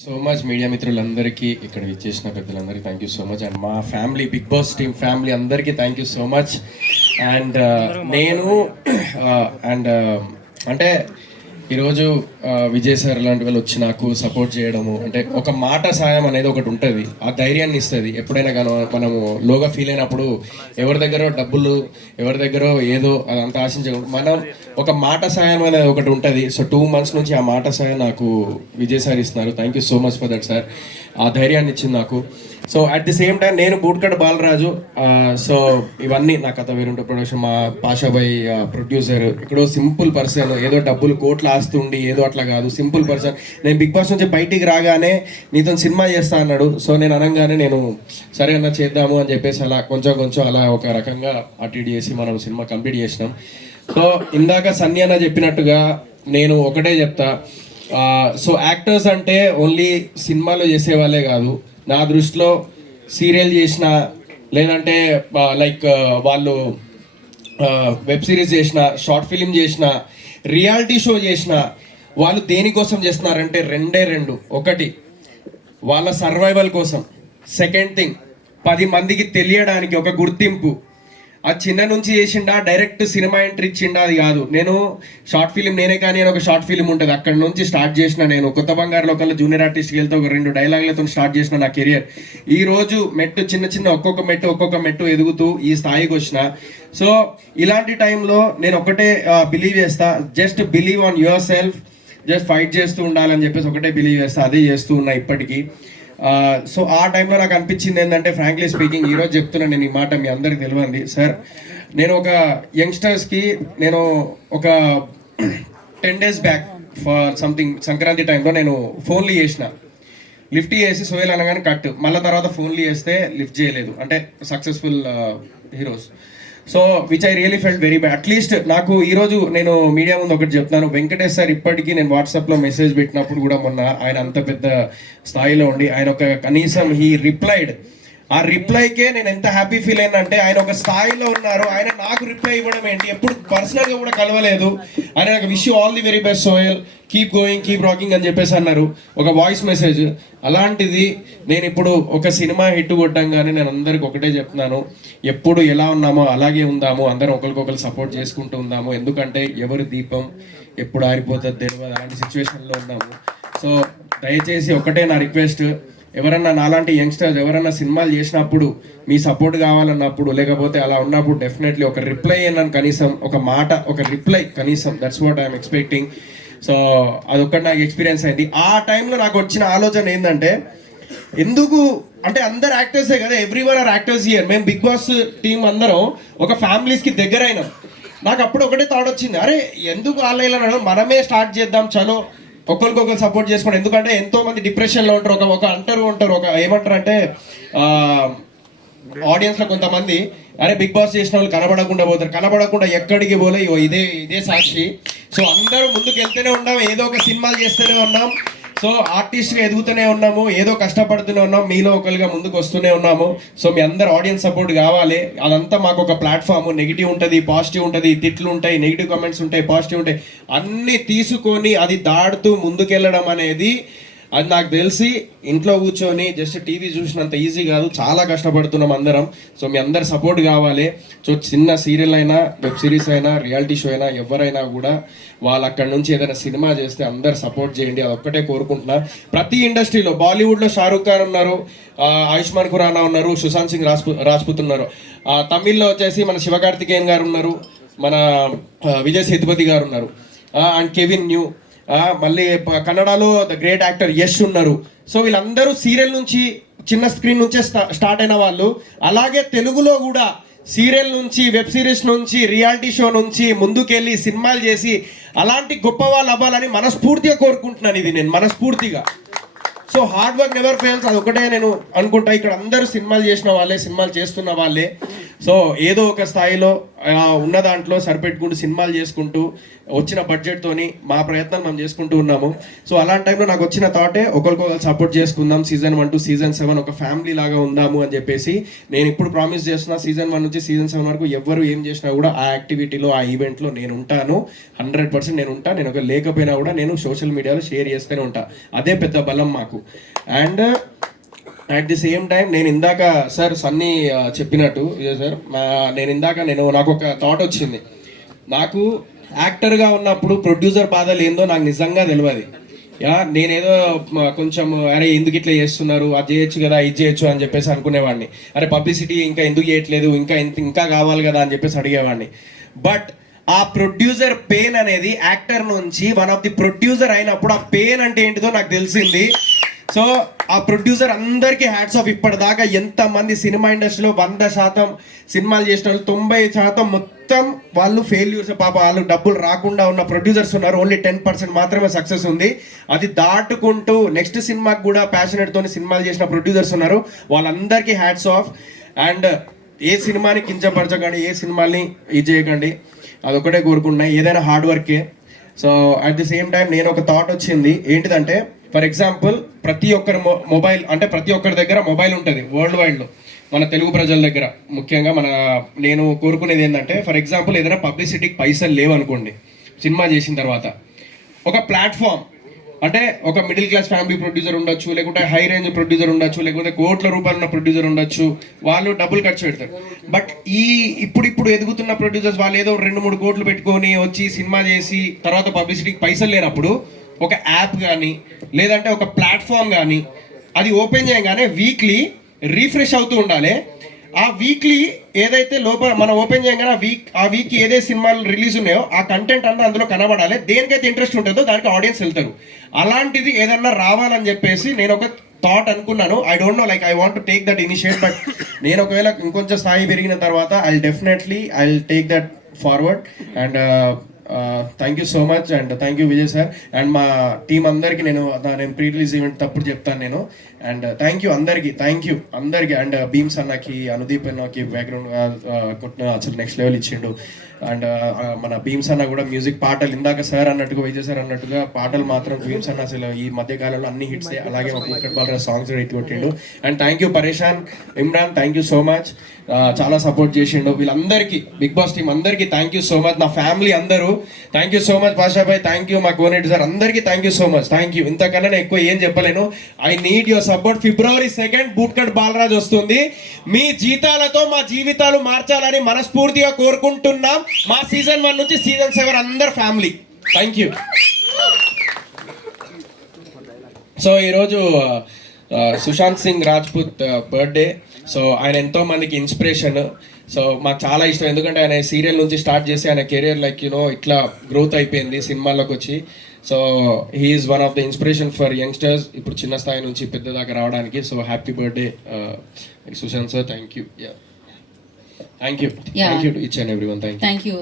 So much media మిత్రులందరికీ ఇక్కడ ఇచ్చేసిన పెద్దలందరికీ thank you so much and మా family Bigg Boss team family అందరికీ thank you so much and నేను అండ్ అంటే ఈరోజు విజయ్ సార్ లాంటి వాళ్ళు వచ్చి నాకు సపోర్ట్ చేయడము అంటే ఒక మాట సాయం అనేది ఒకటి ఉంటుంది, ఆ ధైర్యాన్ని ఇస్తుంది. ఎప్పుడైనా కానీ మనము లోగా ఫీల్ అయినప్పుడు ఎవరి దగ్గర డబ్బులు ఎవరి దగ్గర ఏదో అదంతా ఆశించకుండా మనం ఒక మాట సాయం అనేది ఒకటి ఉంటుంది. సో 2 months నుంచి ఆ మాట సాయం నాకు విజయ్ సార్ ఇస్తున్నారు. Thank you so much for that sir. ఆ ధైర్యాన్ని ఇచ్చింది నాకు. So at the same time నేను బూట్కట్ బాలరాజు. సో ఇవన్నీ నా కథ వేరుంటే ప్రొడక్షన్, మా పాషాబాయ్ ప్రొడ్యూసర్. ఇక్కడ సింపుల్ పర్సన్, ఏదో డబ్బులు కోట్లు ఆస్తుండి ఏదో అట్లా కాదు, సింపుల్ పర్సన్. నేను బిగ్ బాస్ నుంచి బయటికి రాగానే నీతో సినిమా చేస్తా అన్నాడు. సో నేను అనగానే నేను సరే అన్న చేద్దాము అని చెప్పేసి అలా కొంచెం అలా ఒక రకంగా అటు చేసి మనం సినిమా కంప్లీట్ చేసినాం. సో ఇందాక సన్నీ అన్న చెప్పినట్టుగా నేను ఒకటే చెప్తా, సో యాక్టర్స్ అంటే ఓన్లీ సినిమాలో చేసేవాళ్ళే కాదు. నా దృష్టిలో సీరియల్ చేసిన, లేదంటే లైక్ వాళ్ళు వెబ్ సిరీస్ చేసిన, షార్ట్ ఫిలిం చేసిన, రియాలిటీ షో చేసిన, వాళ్ళు దేనికోసం చేస్తున్నారంటే రెండు. ఒకటి వాళ్ళ సర్వైవల్ కోసం, సెకండ్ థింగ్ 10 మందికి తెలియడానికి ఒక గుర్తింపు. ఆ చిన్న నుంచి చేసిండా డైరెక్ట్ సినిమా ఎంట్రీ ఇచ్చిండా అది కాదు. నేను షార్ట్ ఫిలిం నేనే కానీ అని ఒక షార్ట్ ఫిలిం ఉంటుంది, అక్కడ నుంచి స్టార్ట్ చేసిన. నేను కొత్త బంగారు లోకల్లో జూనియర్ ఆర్టిస్ట్కి వెళ్తే ఒక 2 డైలాగులతో స్టార్ట్ చేసిన నా కెరియర్. ఈ రోజు మెట్టు చిన్న ఒక్కొక్క మెట్టు ఎదుగుతూ ఈ స్థాయికి వచ్చిన. సో ఇలాంటి టైంలో నేను ఒకటే బిలీవ్ చేస్తా, just believe on your self, just fight చేస్తూ ఉండాలని చెప్పేసి ఒకటే బిలీవ్ చేస్తా. అదే చేస్తూ ఉన్నా ఇప్పటికీ. సో ఆ టైంలో నాకు అనిపించింది ఏంటంటే, ఫ్రాంక్లీ స్పీకింగ్, ఈరోజు చెప్తున్నాను నేను ఈ మాట, మీ అందరికి తెలియంది సార్. నేను ఒక యంగ్స్టర్స్కి నేను ఒక 10 days back for something Sankranti టైంలో నేను ఫోన్లు చేసిన. లిఫ్ట్ చేసి సోయల్ అనగానే కట్, మళ్ళీ తర్వాత ఫోన్లు చేస్తే లిఫ్ట్ చేయలేదు. అంటే successful heroes. So which I really felt very bad. At least నాకు ఈరోజు నేను మీడియా ముందు ఒకటి చెప్తాను, వెంకటేష్ సార్ ఇప్పటికీ నేను వాట్సాప్లో మెసేజ్ పెట్టినప్పుడు కూడా మొన్న ఆయన అంత పెద్ద స్థాయిలో ఉండి ఆయన ఒక కనీసం హీ రిప్లైడ్. ఆ రిప్లైకే నేను ఎంత హ్యాపీ ఫీల్ అయినా అంటే, ఆయన ఒక స్థాయిలో ఉన్నారు, ఆయన నాకు రిప్లై ఇవ్వడం ఏంటి, ఎప్పుడు పర్సనల్గా కూడా కలవలేదు. ఆయన నాకు wish you all the very best Sohel, keep going keep rocking అని చెప్పేసి అన్నారు, ఒక వాయిస్ మెసేజ్. అలాంటిది నేను ఇప్పుడు ఒక సినిమా హిట్ కొట్టంగానే నేను అందరికి ఒకటే చెప్తున్నాను, ఎప్పుడు ఎలా ఉన్నామో అలాగే ఉందాము, అందరం ఒకరికొకరు సపోర్ట్ చేసుకుంటూ ఉందాము. ఎందుకంటే ఎవరి దీపం ఎప్పుడు ఆరిపోతుంది తెలియదు, అలాంటి సిచ్యువేషన్లో ఉన్నాము. సో దయచేసి ఒకటే నా రిక్వెస్ట్, ఎవరన్నా నాలాంటి యంగ్స్టర్స్ ఎవరన్నా సినిమాలు చేసినప్పుడు మీ సపోర్ట్ కావాలన్నప్పుడు, లేకపోతే అలా ఉన్నప్పుడు డెఫినెట్లీ ఒక రిప్లై అన్నాను, కనీసం ఒక మాట, ఒక రిప్లై కనీసం. That's what I'm expecting. So అదొక్కటి నాకు ఎక్స్పీరియన్స్ అయింది. ఆ టైంలో నాకు వచ్చిన ఆలోచన ఏంటంటే, ఎందుకు అంటే అందరు యాక్టర్సే కదా, ఎవ్రీవన్ ఆర్ యాక్టర్స్ హియర్. మేము బిగ్ బాస్ టీం అందరం ఒక ఫ్యామిలీస్కి దగ్గర అయినాం. నాకు అప్పుడు ఒకటే థాట్ వచ్చింది, అరే ఎందుకు ఆన్లైన్లో మనమే స్టార్ట్ చేద్దాం, చలో ఒకరికొకరు సపోర్ట్ చేసుకోండి. ఎందుకంటే ఎంతో మంది డిప్రెషన్లో ఉంటారు. ఒక ఉంటారు ఒక ఏమంటారు అంటే, ఆడియన్స్లో కొంతమంది అరే బిగ్ బాస్ చేసిన వాళ్ళు కనబడకుండా పోతారు, కనబడకుండా ఎక్కడికి పోలే, ఇదే సాక్షి. సో అందరూ ముందుకు వెళ్తూనే ఉన్నాం, ఏదో ఒక సినిమాలు చేస్తూనే ఉన్నాం. సో ఆర్టిస్ట్గా ఎదుగుతూనే ఉన్నాము, ఏదో కష్టపడుతూనే ఉన్నాం, మీలో ఒకరిగా ముందుకు వస్తూనే ఉన్నాము. సో మీ అందరు ఆడియన్స్ సపోర్ట్ కావాలి. అదంతా మాకు ఒక ప్లాట్ఫామ్. నెగిటివ్ ఉంటుంది, పాజిటివ్ ఉంటుంది, తిట్లు ఉంటాయి, నెగిటివ్ కామెంట్స్ ఉంటాయి, పాజిటివ్ ఉంటాయి, అన్నీ తీసుకొని అది దాడుతూ ముందుకెళ్ళడం అనేది, అది నాకు తెలిసి ఇంట్లో కూర్చొని జస్ట్ టీవీ చూసినంత ఈజీ కాదు, చాలా కష్టపడుతున్నాం అందరం. సో మీ అందరు సపోర్ట్ కావాలి. సో చిన్న సీరియల్ అయినా, వెబ్ సిరీస్ అయినా, రియాలిటీ షో అయినా, ఎవరైనా కూడా వాళ్ళు అక్కడి నుంచి ఏదైనా సినిమా చేస్తే అందరు సపోర్ట్ చేయండి, అది ఒక్కటే కోరుకుంటున్నా. ప్రతి ఇండస్ట్రీలో, బాలీవుడ్లో షారూఖ్ ఖాన్ ఉన్నారు, ఆయుష్మాన్ ఖురానా ఉన్నారు, సుశాంత్ సింగ్ రాజ్పుత్ ఉన్నారు, తమిళ్లో వచ్చేసి మన శివకార్తికేయన్ గారు ఉన్నారు, మన విజయ్ సేతుపతి గారు ఉన్నారు, అండ్ కెవిన్ న్యూ, మళ్ళీ కన్నడలో ద గ్రేట్ యాక్టర్ యష్ ఉన్నారు. సో వీళ్ళందరూ సీరియల్ నుంచి, చిన్న స్క్రీన్ నుంచే స్టార్ట్ అయిన వాళ్ళు. అలాగే తెలుగులో కూడా సీరియల్ నుంచి, వెబ్ సిరీస్ నుంచి, రియాలిటీ షో నుంచి ముందుకెళ్ళి సినిమాలు చేసి అలాంటి గొప్ప వాళ్ళు అవ్వాలని మనస్ఫూర్తిగా కోరుకుంటున్నాను. ఇది నేను మనస్ఫూర్తిగా. So hard work never fails, అది ఒకటే నేను అనుకుంటా. ఇక్కడ అందరూ సినిమాలు చేసిన వాళ్ళే, సినిమాలు చేస్తున్న వాళ్ళే. సో ఏదో ఒక స్థాయిలో ఉన్న దాంట్లో సరిపెట్టుకుంటూ సినిమాలు చేసుకుంటూ వచ్చిన బడ్జెట్తోని మా ప్రయత్నం మనం చేసుకుంటూ ఉన్నాము. సో అలాంటి టైంలో నాకు వచ్చిన థాటే ఒకరికొకరు సపోర్ట్ చేసుకుందాం, సీజన్ 1 to సీజన్ 7 ఒక ఫ్యామిలీ లాగా ఉందాము అని చెప్పేసి నేను ఇప్పుడు ప్రామిస్ చేస్తున్నా. సీజన్ 1 నుంచి సీజన్ 7 వరకు ఎవరు ఏం చేసినా కూడా ఆ యాక్టివిటీలో ఆ ఈవెంట్లో నేను ఉంటాను. 100% నేను ఉంటాను. నేను ఒక లేకపోయినా కూడా నేను సోషల్ మీడియాలో షేర్ చేస్తూనే ఉంటా. అదే పెద్ద బలం మాకు. And at the same time నేను ఇందాక సార్ సన్నీ చెప్పినట్టు సార్ నాకు ఒక థాట్ వచ్చింది. నాకు యాక్టర్గా ఉన్నప్పుడు ప్రొడ్యూసర్ బాధలు ఏందో నాకు నిజంగా తెలియదు. నేనేదో కొంచెం అరే ఎందుకు ఇట్లా చేస్తున్నారు, అది చేయొచ్చు కదా, ఇది చేయొచ్చు అని చెప్పేసి అనుకునేవాడిని. అరే పబ్లిసిటీ ఇంకా ఎందుకు చేయట్లేదు, ఇంకా కావాలి కదా అని చెప్పేసి అడిగేవాడిని. బట్ ఆ ప్రొడ్యూసర్ పెయిన్ అనేది యాక్టర్ నుంచి వన్ ఆఫ్ ది ప్రొడ్యూసర్ అయినప్పుడు ఆ పెయిన్ అంటే ఏంటిదో నాకు తెలిసింది. సో ఆ ప్రొడ్యూసర్ అందరికీ హ్యాట్స్ ఆఫ్. ఇప్పటిదాకా ఎంతమంది సినిమా ఇండస్ట్రీలో 100% సినిమాలు చేసిన వాళ్ళు 90% మొత్తం వాళ్ళు ఫెయిల్యూర్స్. పాప వాళ్ళు డబ్బులు రాకుండా ఉన్న ప్రొడ్యూసర్స్ ఉన్నారు. ఓన్లీ 10% మాత్రమే సక్సెస్ ఉంది. అది దాటుకుంటూ నెక్స్ట్ సినిమాకి కూడా ప్యాషనెట్తో సినిమాలు చేసిన ప్రొడ్యూసర్స్ ఉన్నారు. వాళ్ళందరికీ హ్యాట్స్ ఆఫ్. అండ్ ఏ సినిమాని కించపరచకండి, ఏ సినిమాని ఇది చేయకండి, అదొకటే కోరుకుంటున్నాయి. ఏదైనా హార్డ్ వర్కే. So at the same time నేను ఒక థాట్ వచ్చింది. ఏంటిదంటే ఫర్ ఎగ్జాంపుల్ ప్రతి ఒక్కరి మొబైల్ అంటే ప్రతి ఒక్కరి దగ్గర మొబైల్ ఉంటుంది వరల్డ్ వైడ్లో. మన తెలుగు ప్రజల దగ్గర ముఖ్యంగా నేను కోరుకునేది ఏంటంటే ఫర్ ఎగ్జాంపుల్ ఏదైనా పబ్లిసిటీకి పైసలు లేవనుకోండి, సినిమా చేసిన తర్వాత ఒక ప్లాట్ఫామ్ అంటే ఒక మిడిల్ క్లాస్ ఫ్యామిలీ ప్రొడ్యూసర్ ఉండొచ్చు, లేకుంటే హై రేంజ్ ప్రొడ్యూసర్ ఉండొచ్చు, లేకుంటే కోట్ల రూపాయలు ఉన్న ప్రొడ్యూసర్ ఉండొచ్చు. వాళ్ళు డబ్బులు ఖర్చు పెడతారు. బట్ ఇప్పుడు ఎదుగుతున్న ప్రొడ్యూసర్స్ వాళ్ళు ఏదో 2-3 కోట్లు పెట్టుకొని వచ్చి సినిమా చేసి తర్వాత పబ్లిసిటీకి పైసలు లేనప్పుడు ఒక యాప్ కానీ లేదంటే ఒక ప్లాట్ఫామ్ కానీ అది ఓపెన్ చేయగానే వీక్లీ రీఫ్రెష్ అవుతూ ఉండాలి. ఆ వీక్లీ ఏదైతే లోపల మనం ఓపెన్ చేయగానే ఆ వీక్ ఏదైతే సినిమాలు రిలీజ్ ఉన్నాయో ఆ కంటెంట్ అంతా అందులో కనబడాలి. దేనికైతే ఇంట్రెస్ట్ ఉంటుందో దానికి ఆడియన్స్ వెళ్తారు. అలాంటిది ఏదన్నా రావాలని చెప్పేసి నేను ఒక థాట్ అనుకున్నాను. I don't know, like I want to take that initiate. But నేను ఒకవేళ ఇంకొంచెం స్థాయి పెరిగిన తర్వాత I take that forward. And thank you so much. And thank you Vijay sir. And మా టీం అందరికీ నేను ప్రీ రిలీజ్ ఈవెంట్ తప్పుడు చెప్తాను నేను. అండ్ థ్యాంక్ యూ అందరికీ. అండ్ భీమ్స్ అన్నకి, అనుదీప్ అన్నకి బ్యాక్గ్రౌండ్ అసలు నెక్స్ట్ లెవెల్ ఇచ్చిండు. అండ్ మన భీమ్స్ అన్న కూడా మ్యూజిక్ పాటలు ఇందాక సార్ అన్నట్టుగా విజయ్ సార్ అన్నట్టుగా పాటలు మాత్రం భీమ్స్ అన్న అసలు ఈ మధ్యకాలంలో అన్ని హిట్స్. అలాగే మా క్రికెట్ బాలర్ సాంగ్స్ కూడా ఎత్తుకొట్టిండు. అండ్ థ్యాంక్ యూ పరేషాన్, Imran, thank you so much. చాలా సపోర్ట్ చేసిండు. వీళ్ళందరికీ బిగ్ బాస్ టీం అందరికీ థ్యాంక్ యూ సో మచ్. నా ఫ్యామిలీ అందరూ థ్యాంక్ యూ సో మచ్. పాషాభాయ్ థ్యాంక్ యూ. మా కోనేటి సార్ అందరికీ thank you so much. Thank you. ఇంతకన్నా నేను ఎక్కువ ఏం చెప్పలేను. I need your support. February 2nd bootcut Balaraj వస్తుంది. మీ జీతాలతో మా జీవితాలు మార్చాలని మనస్ఫూర్తిగా కోరుకుంటున్నాం. మా సీజన్ 1 నుంచి సీజన్ 7 అందరు ఫ్యామిలీ. Thank you. సో ఈరోజు సుశాంత్ సింగ్ రాజ్పుత్ బర్త్డే. సో ఆయన ఎంతో మందికి ఇన్స్పిరేషన్. సో మాకు చాలా ఇష్టం, ఎందుకంటే ఆయన సీరియల్ నుంచి స్టార్ట్ చేసి ఆయన కెరియర్ ఇట్లా గ్రోత్ అయిపోయింది సినిమాల్లోకి వచ్చి. So he's one of the inspiration for youngsters ఇప్పుడు చిన్న స్థాయి నుంచి పెద్ద దాకా రావడానికి. So happy birthday Sushant sir. Thank you. Thank you to each and everyone. Thank you.